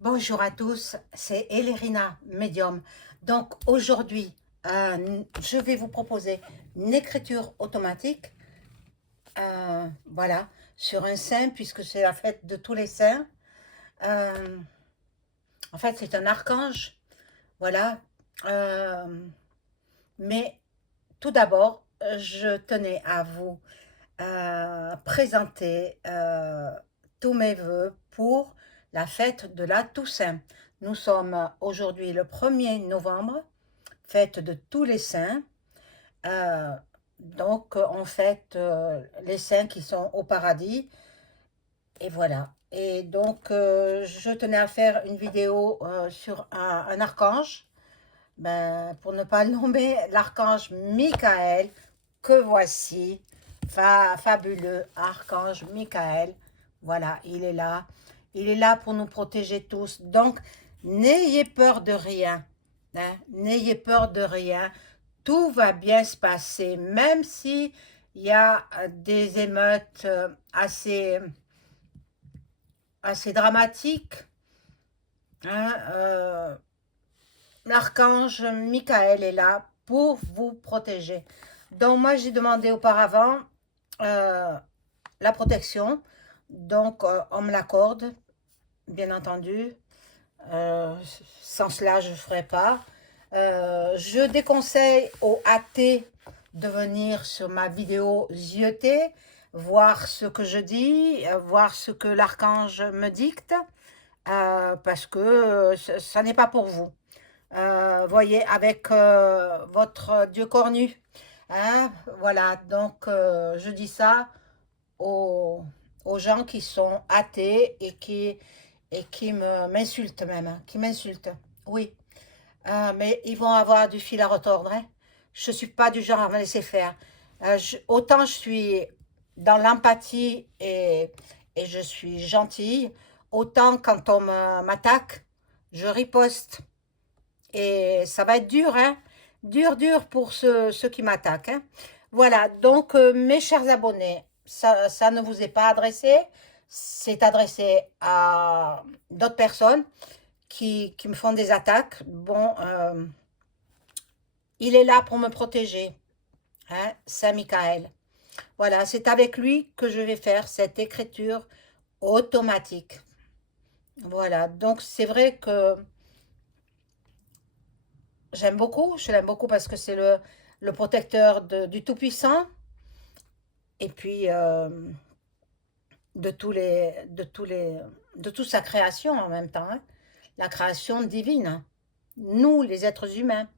Bonjour à tous, c'est Elérina, médium. Donc aujourd'hui, je vais vous proposer une écriture automatique, voilà, sur un saint, puisque c'est la fête de tous les saints. Euh, En fait, c'est un archange, voilà. Euh, mais tout d'abord, je tenais à vous présenter tous mes vœux pour la fête de la Toussaint. Nous sommes aujourd'hui le 1er novembre, fête de tous les saints. Euh, donc, on fête les saints qui sont au paradis. Et voilà. Et donc, je tenais à faire une vidéo sur un archange. Ben, pour ne pas le nommer, l'archange Michael, que voici, fabuleux archange Michael. Voilà, il est là. Il est là pour nous protéger tous. Donc, n'ayez peur de rien, hein. N'ayez peur de rien. Tout va bien se passer, même si il y a des émeutes assez dramatiques, hein. L'archange Michael est là pour vous protéger. Donc moi j'ai demandé auparavant euh, la protection. Donc on me l'accorde, bien entendu. Euh, Sans cela je ne ferai pas. Je déconseille aux athées de venir sur ma vidéo zioter, voir ce que je dis, voir ce que l'archange me dicte, parce que ça n'est pas pour vous. Voyez, avec votre Dieu cornu. Hein, voilà, donc je dis ça aux gens qui sont athées et qui m'insultent même, hein, qui m'insultent. Oui, mais ils vont avoir du fil à retordre, hein. Je ne suis pas du genre à me laisser faire. Autant je suis dans l'empathie et je suis gentille, autant quand on m'attaque, je riposte. Et ça va être dur, hein? Dur, dur pour ceux qui m'attaquent, hein. Voilà, donc mes chers abonnés, ça ne vous est pas adressé, c'est adressé à d'autres personnes qui me font des attaques. Bon, il est là pour me protéger, hein, Saint Michael. Voilà, c'est avec lui que je vais faire cette écriture automatique. Voilà, donc c'est vrai que je l'aime beaucoup parce que c'est le protecteur du Tout-Puissant et puis de toute sa création en même temps, hein. La création divine, hein. Nous, les êtres humains.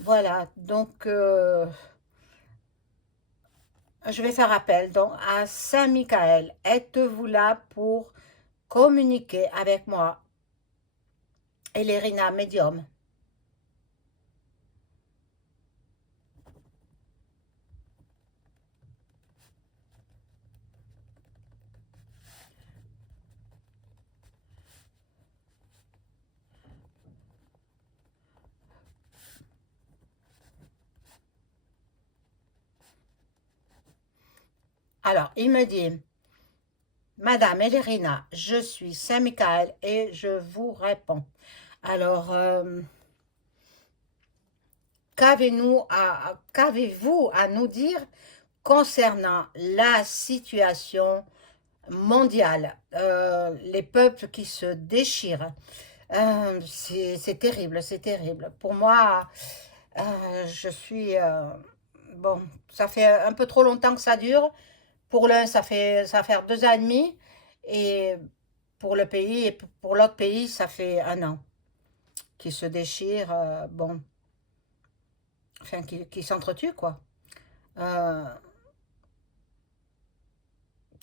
Voilà, donc je vais faire appel donc, à Saint Michael. Êtes-vous là pour communiquer avec moi, Elérina Médium? Alors, il me dit, Madame Elérina, je suis Saint Michael et je vous réponds. Alors, qu'avez-vous à nous dire concernant la situation mondiale, les peuples qui se déchirent? C'est terrible, c'est terrible. Pour moi, je suis... bon, ça fait un peu trop longtemps que ça dure. Pour l'un, ça va faire 2 ans et demi. Et pour le pays, et pour l'autre pays, ça fait 1 an qui se déchirent. Bon, enfin, qui s'entretuent, quoi. Euh,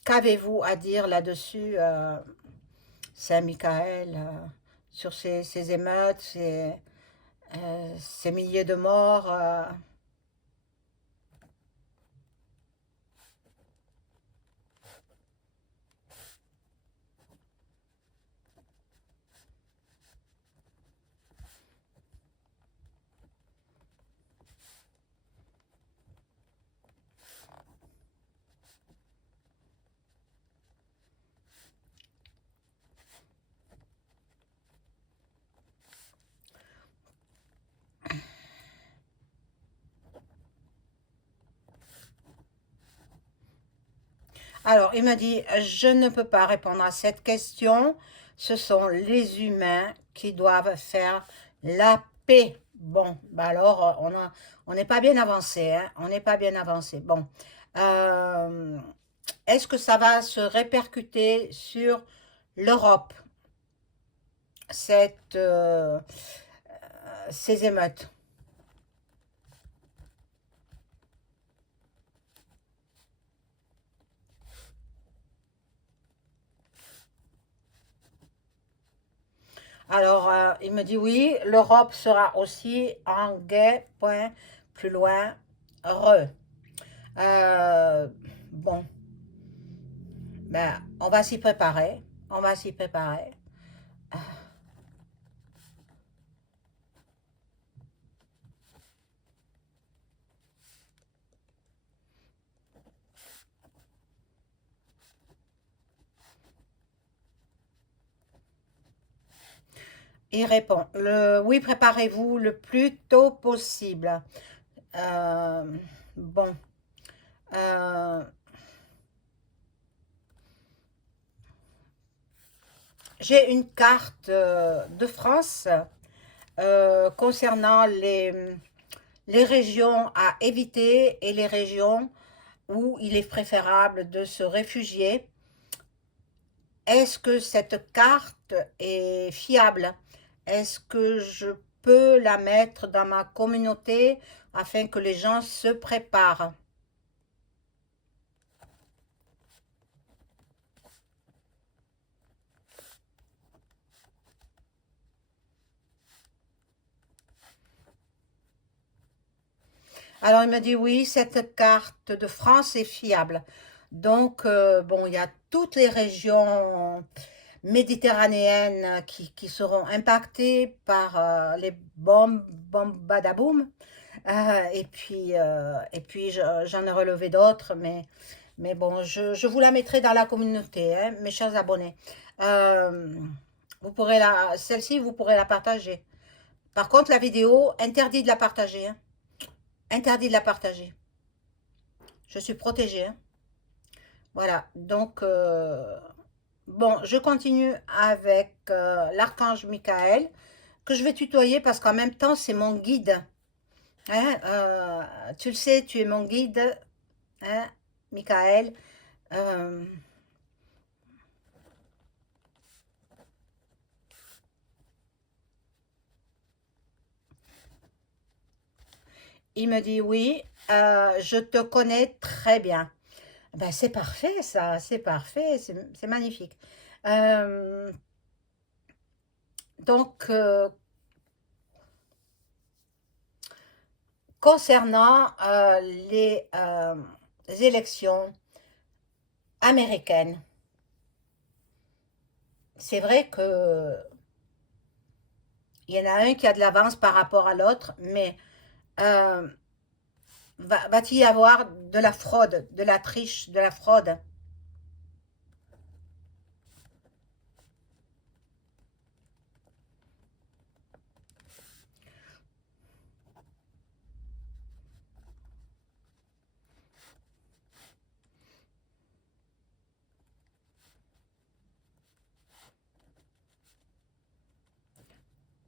Qu'avez-vous à dire là-dessus, Saint-Michael, sur ces émeutes, ces milliers de morts? Alors, il m'a dit, je ne peux pas répondre à cette question. Ce sont les humains qui doivent faire la paix. Bon, bah alors, on n'est pas bien avancé, hein? On n'est pas bien avancé. Bon, Euh, est-ce que ça va se répercuter sur l'Europe, cette, ces émeutes? Alors, il me dit oui, l'Europe sera aussi en guerre, point, plus loin, re. Euh, bon, ben, on va s'y préparer. On va s'y préparer. Il répond, oui, préparez-vous le plus tôt possible. Euh, bon, euh, j'ai une carte de France concernant les régions à éviter et les régions où il est préférable de se réfugier. Est-ce que cette carte est fiable? Est-ce que je peux la mettre dans ma communauté afin que les gens se préparent? Alors il me dit oui, cette carte de France est fiable. Donc, bon, il y a toutes les régions méditerranéennes qui seront impactées par les bombes badaboum. Et puis j'en ai relevé d'autres, mais bon, je vous la mettrai dans la communauté, hein, mes chers abonnés. Euh, celle-ci, vous pourrez la partager. Par contre, la vidéo, interdit de la partager, hein. Interdit de la partager. Je suis protégée, hein. Voilà, donc, bon, je continue avec l'archange Michael, que je vais tutoyer parce qu'en même temps, c'est mon guide. Hein, tu le sais, tu es mon guide, hein, Michael. Euh, il me dit oui, je te connais très bien. Ben, c'est parfait, ça, c'est parfait, c'est magnifique. Euh, donc, concernant les élections américaines, c'est vrai que il y en a un qui a de l'avance par rapport à l'autre, mais euh, va-t-il y avoir de la fraude, de la triche, de la fraude?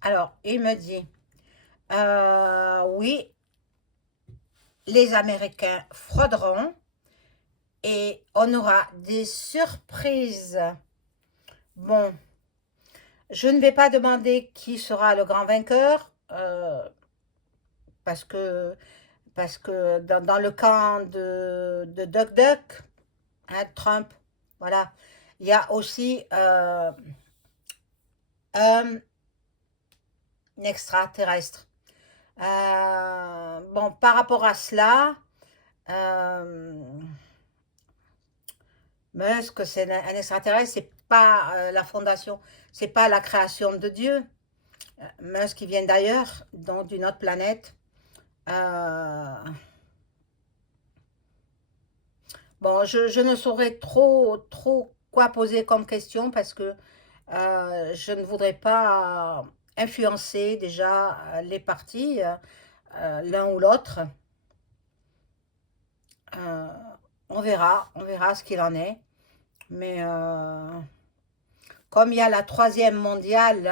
Alors, il me dit, oui, les Américains frauderont et on aura des surprises. Bon, je ne vais pas demander qui sera le grand vainqueur, parce que, parce que dans le camp de Duck Duck, hein, Trump, voilà, il y a aussi un extraterrestre. Bon, par rapport à cela, euh, Musk, c'est un extraterrestre, c'est pas la fondation, c'est pas la création de Dieu. Musk, qui vient d'ailleurs, donc d'une autre planète. Euh, bon, je ne saurais trop quoi poser comme question parce que je ne voudrais pas influencer déjà les partis, l'un ou l'autre. Euh, on verra ce qu'il en est. Mais comme il y a la troisième mondiale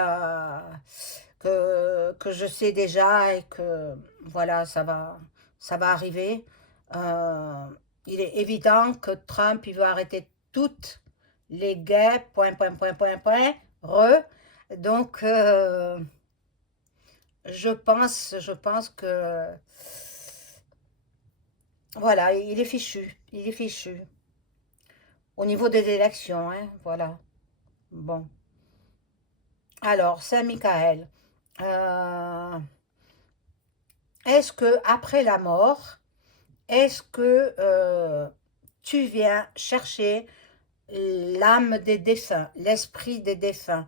que je sais déjà et que voilà, ça va arriver, euh, il est évident que Trump, il veut arrêter toutes les guerres, point, point, point, point, point, Donc, je pense que, voilà, il est fichu. Au niveau des élections, hein, voilà. Bon. Alors, Saint-Michael, euh, est-ce que après la mort, est-ce que tu viens chercher l'âme des défunts, l'esprit des défunts?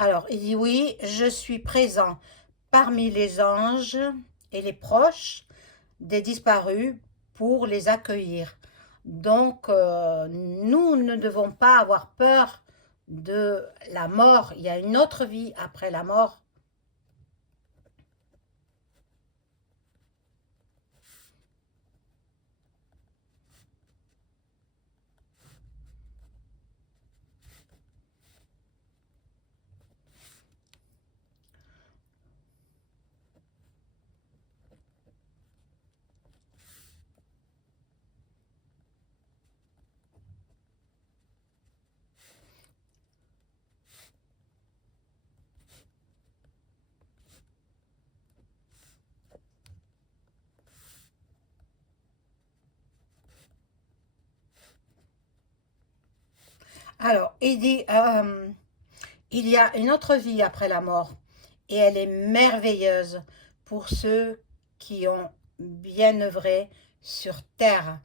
Alors, il dit oui, je suis présent parmi les anges et les proches des disparus pour les accueillir. Donc, nous ne devons pas avoir peur de la mort. Il y a une autre vie après la mort. Alors, il dit, il y a une autre vie après la mort et elle est merveilleuse pour ceux qui ont bien œuvré sur terre.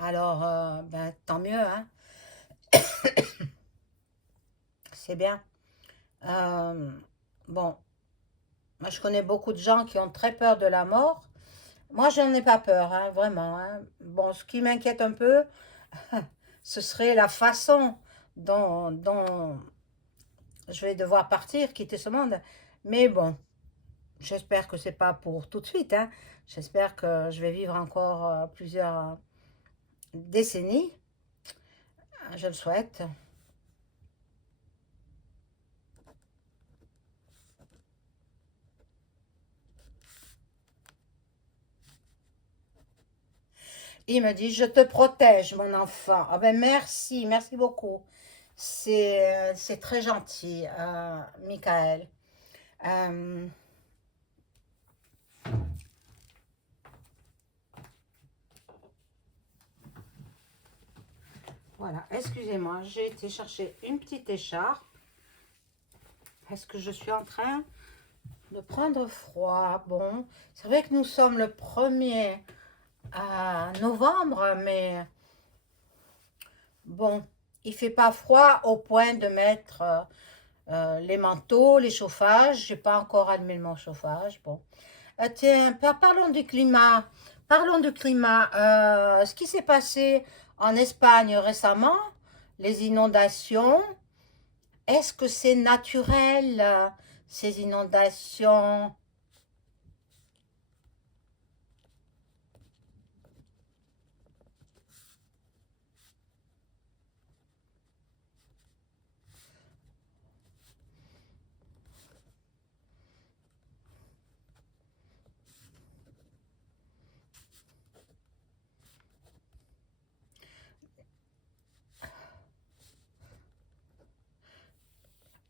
Alors, ben, tant mieux, hein, c'est bien. Euh, bon, moi je connais beaucoup de gens qui ont très peur de la mort. Moi, je n'en ai pas peur, hein, vraiment, hein. Bon, ce qui m'inquiète un peu, ce serait la façon dont je vais devoir partir, quitter ce monde. Mais bon, j'espère que c'est pas pour tout de suite, hein. J'espère que je vais vivre encore plusieurs décennies. Je le souhaite. Il me dit, je te protège, mon enfant. Ah ben merci, merci beaucoup. C'est très gentil, Michael. Euh, voilà, excusez-moi, j'ai été chercher une petite écharpe parce que je suis en train de prendre froid. Bon, c'est vrai que nous sommes le 1er novembre, mais bon, il fait pas froid au point de mettre les manteaux, les chauffages. J'ai pas encore allumé mon chauffage. Bon, tiens, parlons du climat. Parlons du climat. Ce qui s'est passé en Espagne récemment, les inondations. Est-ce que c'est naturel, ces inondations?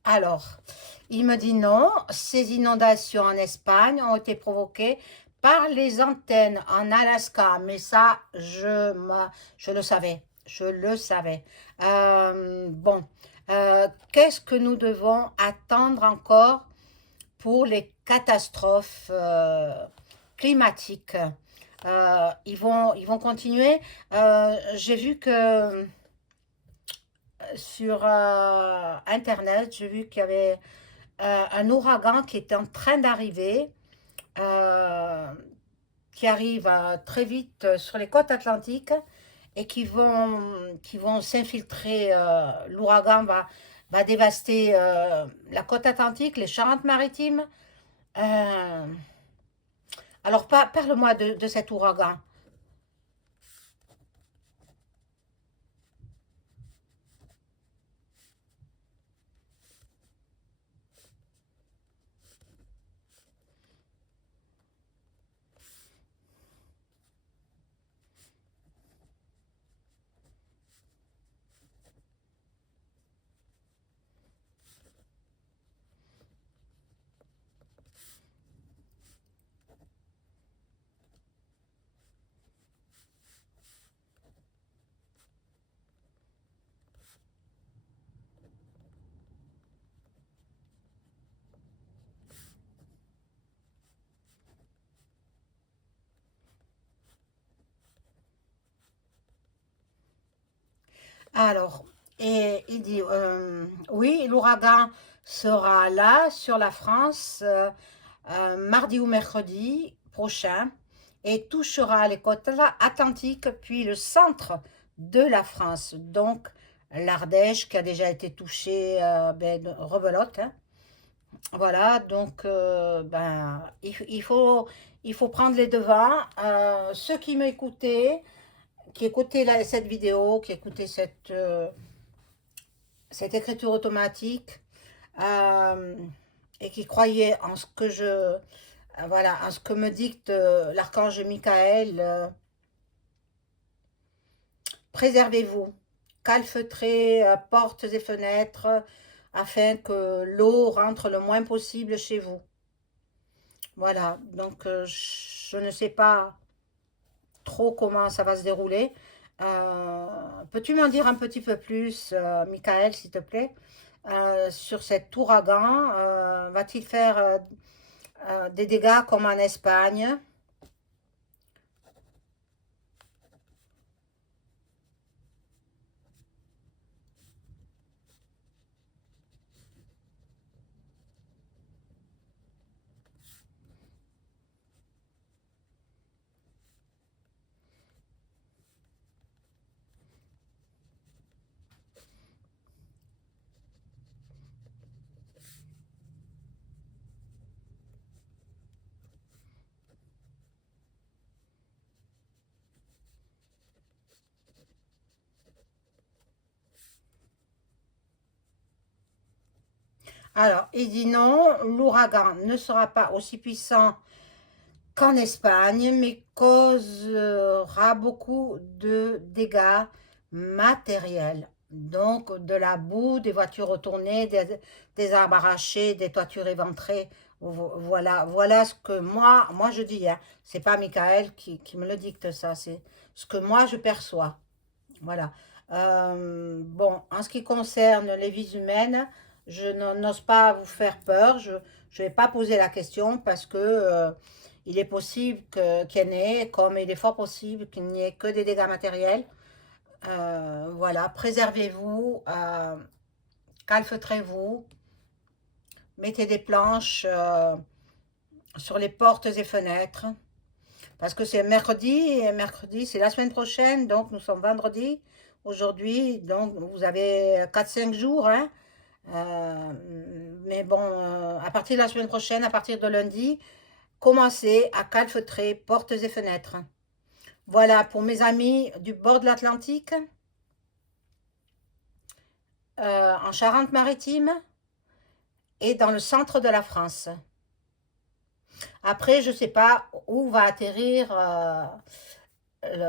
Alors, il me dit non, ces inondations en Espagne ont été provoquées par les antennes en Alaska. Mais ça, je le savais. Je le savais. Bon, qu'est-ce que nous devons attendre encore pour les catastrophes climatiques? Ils vont continuer. J'ai vu que sur Internet, j'ai vu qu'il y avait un ouragan qui était en train d'arriver, euh, qui arrive très vite sur les côtes atlantiques et qui vont s'infiltrer. L'ouragan va dévaster la côte atlantique, les Charentes-Maritimes. Euh, alors, parle-moi de cet ouragan. Alors, et il dit, oui, l'ouragan sera là sur la France mardi ou mercredi prochain et touchera les côtes atlantiques, puis le centre de la France. Donc, l'Ardèche qui a déjà été touchée, rebelote, hein. Voilà, donc il faut prendre les devants. Ceux qui m'écoutaient, qui écoutaient cette vidéo, qui écoutaient cette écriture automatique, euh, et qui croyaient en ce que voilà, en ce que me dicte l'archange Michael, préservez-vous, calfeutrez portes et fenêtres afin que l'eau rentre le moins possible chez vous. Voilà, donc je ne sais pas trop comment ça va se dérouler. Peux-tu m'en dire un petit peu plus, Michael, s'il te plaît, sur cet ouragan? Va-t-il faire des dégâts comme en Espagne? Alors, il dit non, l'ouragan ne sera pas aussi puissant qu'en Espagne, mais causera beaucoup de dégâts matériels. Donc, de la boue, des voitures retournées, des arbres arrachés, des toitures éventrées. Voilà ce que moi je dis, hein. C'est pas Michael qui me le dicte ça, c'est ce que moi je perçois. Voilà. Bon, en ce qui concerne les vies humaines, je n'ose pas vous faire peur. Je ne vais pas poser la question parce que il est possible qu'il y en ait, comme il est fort possible qu'il n'y ait que des dégâts matériels. Voilà, préservez-vous, calfeutrez-vous, mettez des planches sur les portes et fenêtres. Parce que c'est mercredi, et mercredi c'est la semaine prochaine, donc nous sommes vendredi aujourd'hui, donc vous avez 4 5 jours, hein. Mais bon, à partir de la semaine prochaine, à partir de lundi, commencez à calfeutrer portes et fenêtres. Voilà pour mes amis du bord de l'Atlantique, en Charente-Maritime et dans le centre de la France. Après, je ne sais pas où va atterrir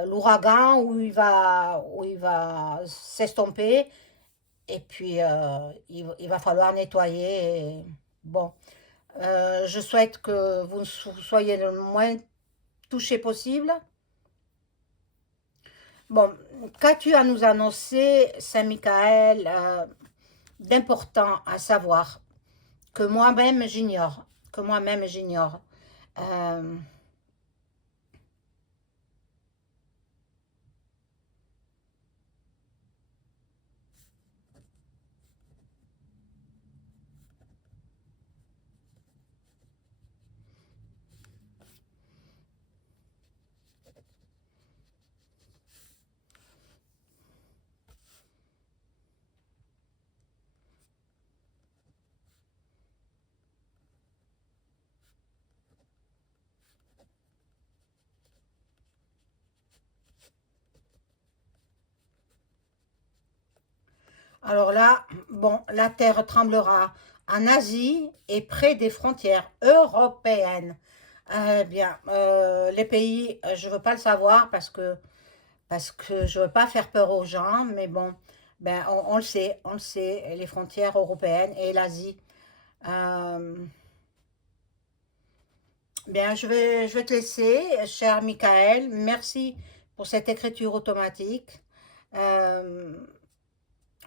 l'ouragan, où il va s'estomper. Et puis, il va falloir nettoyer. Bon, je souhaite que vous soyez le moins touché possible. Bon, qu'as-tu à nous annoncer, Saint-Michael, d'important à savoir, que moi-même j'ignore, que moi-même j'ignore. Euh, Alors là, bon, la terre tremblera en Asie et près des frontières européennes. Eh bien, les pays, je veux pas le savoir parce que je veux pas faire peur aux gens, mais bon, ben on le sait, les frontières européennes et l'Asie. Euh, Bien, je vais te laisser, cher Michael. Merci pour cette écriture automatique. Euh,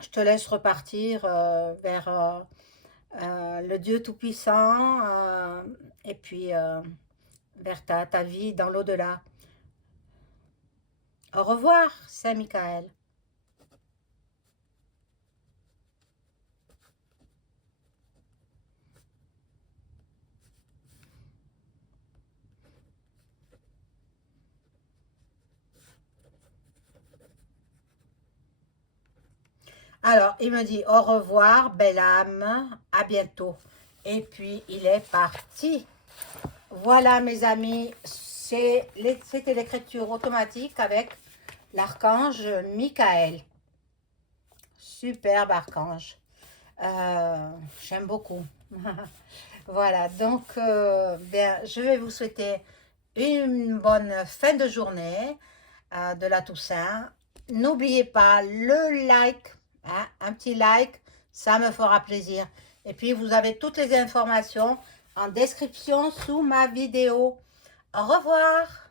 je te laisse repartir vers le Dieu Tout-Puissant et puis vers ta vie dans l'au-delà. Au revoir, Saint Michael. Alors, il me dit au revoir, belle âme, à bientôt. Et puis, il est parti. Voilà, mes amis, c'était l'écriture automatique avec l'archange Michael. Superbe archange. J'aime beaucoup. Voilà, donc, bien, je vais vous souhaiter une bonne fin de journée de la Toussaint. N'oubliez pas le like, hein, un petit like, ça me fera plaisir. Et puis, vous avez toutes les informations en description sous ma vidéo. Au revoir.